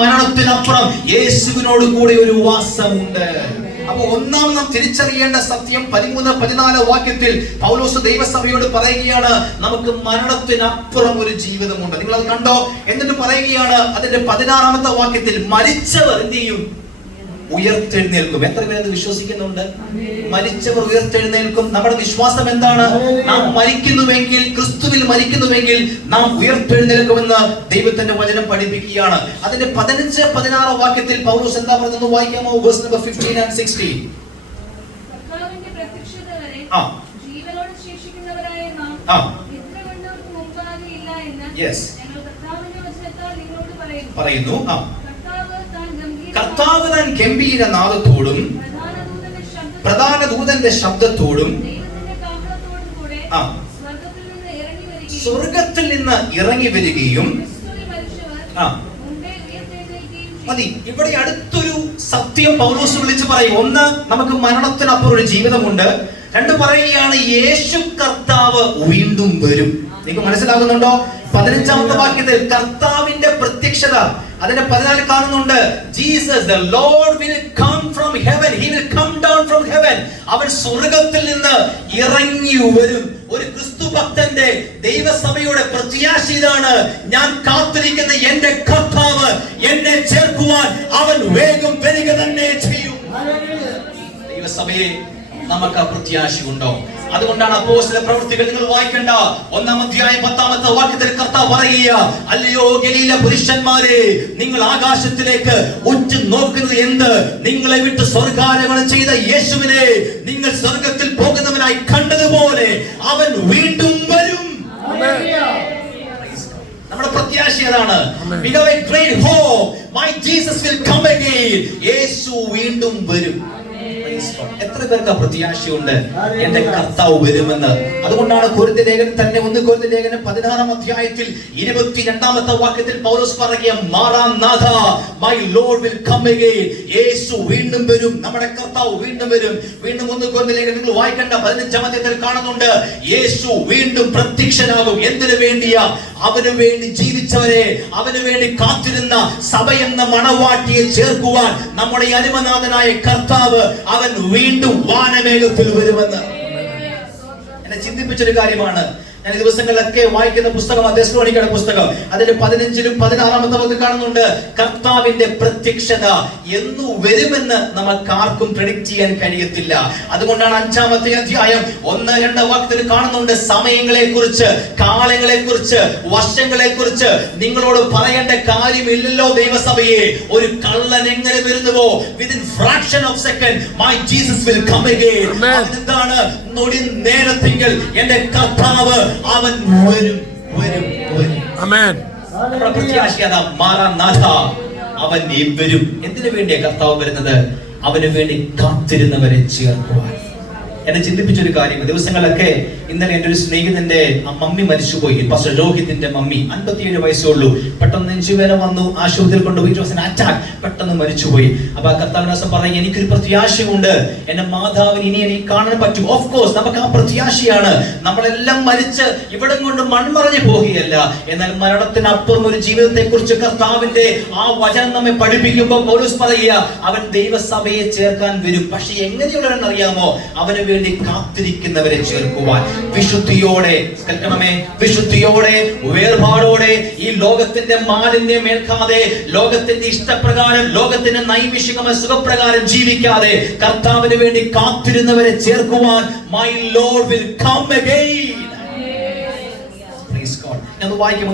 മരണത്തിനപ്പുറം യേശുവിനോട് കൂടെ ഒരു വാസമുണ്ട്. അപ്പൊ ഒന്നാം നാം തിരിച്ചറിയേണ്ട സത്യം 13-14 വാക്യത്തിൽ പൗലോസ് ദൈവസഭയോട് പറയുകയാണ്, നമുക്ക് മരണത്തിനപ്പുറം ഒരു ജീവിതമുണ്ട്. നിങ്ങൾ അത് കണ്ടോ? എന്നിട്ട് പറയുകയാണ് അതിന്റെ 16-ാമത്തെ വാക്യത്തിൽ, മരിച്ചവർ എന്ത് ചെയ്യും? ഉയർത്തെഴുന്നേൽക്കും. എത്ര പേര് വിശ്വസിക്കുന്നുണ്ട്? മരിച്ചവർ ഉയർത്തെഴുന്നേൽക്കും. നമ്മുടെ വിശ്വാസം എന്താണ്? നാം മരിക്കുന്നുവെങ്കിൽ, ക്രിസ്തുവിൽ മരിക്കുന്നുവെങ്കിൽ നാം ഉയർത്തെഴുന്നേൽക്കുമെന്ന് ദൈവത്തിന്റെ വചനം പഠിപ്പിക്കുകയാണ്. അതിന്റെ 15-16 വാക്യത്തിൽ പൗലോസ് എന്താ പറയുന്നത് വായിക്കാമോ? Verse number 15 and 16. പറയുന്നു, കർത്താവ് താൻ ഗംഭീര നാദത്തോടും പ്രധാന ദൂതന്റെ ശബ്ദത്തോടും സ്വർഗത്തിൽ നിന്ന് ഇറങ്ങി വരികയും മതി. ഇവിടെ അടുത്തൊരു സത്യം പൗലോസ് വിളിച്ച് പറയും. ഒന്ന്, നമുക്ക് മരണത്തിനപ്പുറം ഒരു ജീവിതമുണ്ട്. രണ്ട്, പറയുകയാണ് യേശു കർത്താവ് വീണ്ടും വരും. നിങ്ങൾക്ക് മനസ്സിലാകുന്നുണ്ടോ? 15-ാമത്തെ വാക്യത്തിൽ കർത്താവിന്റെ പ്രത്യക്ഷത, അതിന്റെ 14 കാണുന്നുണ്ട്. Jesus the Lord will come from heaven, he will come down from heaven. അവൻ സ്വർഗ്ഗത്തിൽ നിന്ന് ഇറങ്ങി വരും. ഒരു ക്രിസ്തു ഭക്തന്റെ, ദൈവസഭയുടെ പ്രത്യാശ ഇതാണ്, ഞാൻ കാത്തിരിക്കുന്ന എന്റെ കർത്താവ് എന്നെ ചേർക്കുവാൻ അവൻ വേഗം വരിക തന്നെ ചെയ്യും. ദൈവസഭയെ നമുക്ക് ആ പ്രത്യാശയുണ്ടോ? അതുകൊണ്ടാണ് അപ്പോസ്തല പ്രവൃത്തികൾ നിങ്ങൾ വായിക്കേണ്ട 1-ാം അധ്യായം 10-ാമത്തെ വാക്യത്തിൽ കർത്താവ് പറയുക, അല്ലയോ ഗലീല പുരുഷന്മാരെ, നിങ്ങൾ ആകാശത്തിലേക്ക് ഉറ്റു നോക്കുന്നത് എന്ത്? നിങ്ങളെ വിട്ട് സ്വർഗ്ഗാരോഹണം ചെയ്ത യേശുവിനെ നിങ്ങൾ സ്വർഗ്ഗത്തിൽ പോകുന്നവനായി കണ്ടതുപോലെ അവൻ വീണ്ടും വരും. നമ്മുടെ പ്രത്യാശ അതാണ്. We have a great hope. My Jesus will come again. യേശു വീണ്ടും വരും. എത്ര പേർക്ക് പ്രത്യാശയുണ്ട് എന്റെ കർത്താവ് വരുമെന്ന്? അതുകൊണ്ടാണ് കൊരിന്ത്യർ ലേഖനം തന്നെ 1 കൊരിന്ത്യർ ലേഖനം 16-ാം അധ്യായത്തിൽ 22-ാമത്തെ വാക്യത്തിൽ പൗലോസ് പറയുക, Maranatha, my Lord will come again. യേശു വീണ്ടും വരും, നമ്മുടെ കർത്താവ് വീണ്ടും വരും. വീണ്ടും 1 കൊരിന്ത്യർ ലേഖനം നിങ്ങൾ വായിക്കേണ്ട 15-ാം അധ്യായത്തിൽ കാണുന്നുണ്ട്, യേശു വീണ്ടും പ്രത്യക്ഷനാകും. എന്തിനു വേണ്ടിയാ? അവന് വേണ്ടി ജീവിച്ചവരെ, അവന് വേണ്ടി കാത്തിരുന്ന സഭ എന്ന മണവാട്ടിയെ ചേർക്കുവാൻ നമ്മുടെ അരുമനാഥനായ കർത്താവ് അവൻ വീണ്ടും വാനമേഘത്തിൽ വരുമെന്ന് എന്നെ ചിന്തിപ്പിച്ചൊരു കാര്യമാണ്. ഞാൻ ഈ ദിവസങ്ങളിലൊക്കെ വായിക്കുന്ന പുസ്തകം തെസ്സലോനിക്കയുടെ പുസ്തകം, അതിന്റെ 15-ലും 16-ാമത്തെ വാക്യത്തിൽ കാണുന്നുണ്ട്, കർത്താവിന്റെ പ്രത്യക്ഷത എന്ന് വരുമെന്ന് നമുക്ക് ആർക്കും പ്രെഡിക്റ്റ് ചെയ്യാൻ കഴിയത്തില്ല. അതുകൊണ്ടാണ് 5-ാമത്തെ അധ്യായം 1-2 വാക്യത്തിൽ കാണുന്നുണ്ട്, സമയങ്ങളെ കുറിച്ച്, കാലങ്ങളെ കുറിച്ച്, വർഷങ്ങളെ കുറിച്ച് നിങ്ങളോട് പറയേണ്ട കാര്യമില്ലല്ലോ ദൈവസഭയെ. ഒരു കള്ളൻ എങ്ങനെ വരുന്നുവോ, within fraction of second my Jesus will come again. അതെന്താണ്? നൊടി നേരത്തെങ്കിൽ എന്റെ കർത്താവ് അവൻ വരും, വരും, വരും. ആമേൻ. നമ്മുടെ പ്രത്യാശ അതാ, മാറാനാഥ, അവൻ വരും. എന്തിനു വേണ്ടിയാ കർത്താവ് വരുന്നത്? അവന് വേണ്ടി കാത്തിരുന്നവരെ ചേർക്കുവാൻ. എന്നെ ചിന്തിപ്പിച്ചൊരു കാര്യം, ദിവസങ്ങളൊക്കെ ഇന്നലെ എൻ്റെ ഒരു സ്നേഹിതന്റെ മമ്മി മരിച്ചുപോയി. പാസ്റ്റർ രോഹിതിന്റെ മമ്മി, 57 വയസ്സേ ഉള്ളൂ. പെട്ടെന്ന് നെഞ്ചുവേദന വന്നു, ആശുപത്രിയിൽ കൊണ്ടുപോയി, അറ്റാക്ക്, പെട്ടെന്ന് മരിച്ചുപോയി. അപ്പൊ ആ കർത്താവിനാസം പറയുക, എനിക്കൊരു പ്രത്യാശയുണ്ട്, എന്റെ മാതാവിന് ഇനി എനിക്ക് കാണാൻ പറ്റും. ഓഫ് കോഴ്സ് നമുക്ക് ആ പ്രത്യാശയാണ്. നമ്മളെല്ലാം മരിച്ച് ഇവിടം കൊണ്ട് മൺമറഞ്ഞു പോകുകയല്ല. എന്നാൽ മരണത്തിനപ്പുറം ഒരു ജീവിതത്തെ കുറിച്ച് കർത്താവിന്റെ ആ വചനം നമ്മെ പഠിപ്പിക്കുമ്പോൾ പൗലോസ് പറയുക, അവൻ ദൈവസഭയെ ചേർക്കാൻ വരും. പക്ഷെ എങ്ങനെയുള്ളവരെന്ന് അറിയാമോ? അവന് വേണ്ടി കാത്തിരിക്കുന്നവരെ ചേർക്കുവാൻ. വിശുദ്ധിയോടെ കേൾക്കണമേ, വിശുദ്ധിയോടെ, വേർപാടോടെ, ഈ ലോകത്തിന്റെ മാലിന്യം ഏൽക്കാതെ, ലോകത്തിന്റെ ഇഷ്ടപ്രകാരം, ലോകത്തിന്റെ നൈമിഷികമായ സുഖപ്രകാരം ജീവിക്കാതെ കർത്താവിന് വേണ്ടി കാത്തിരുന്നവരെ ചേർക്കുവാൻ my Lord will come again. Praise God. ഞാൻ വായിക്കും.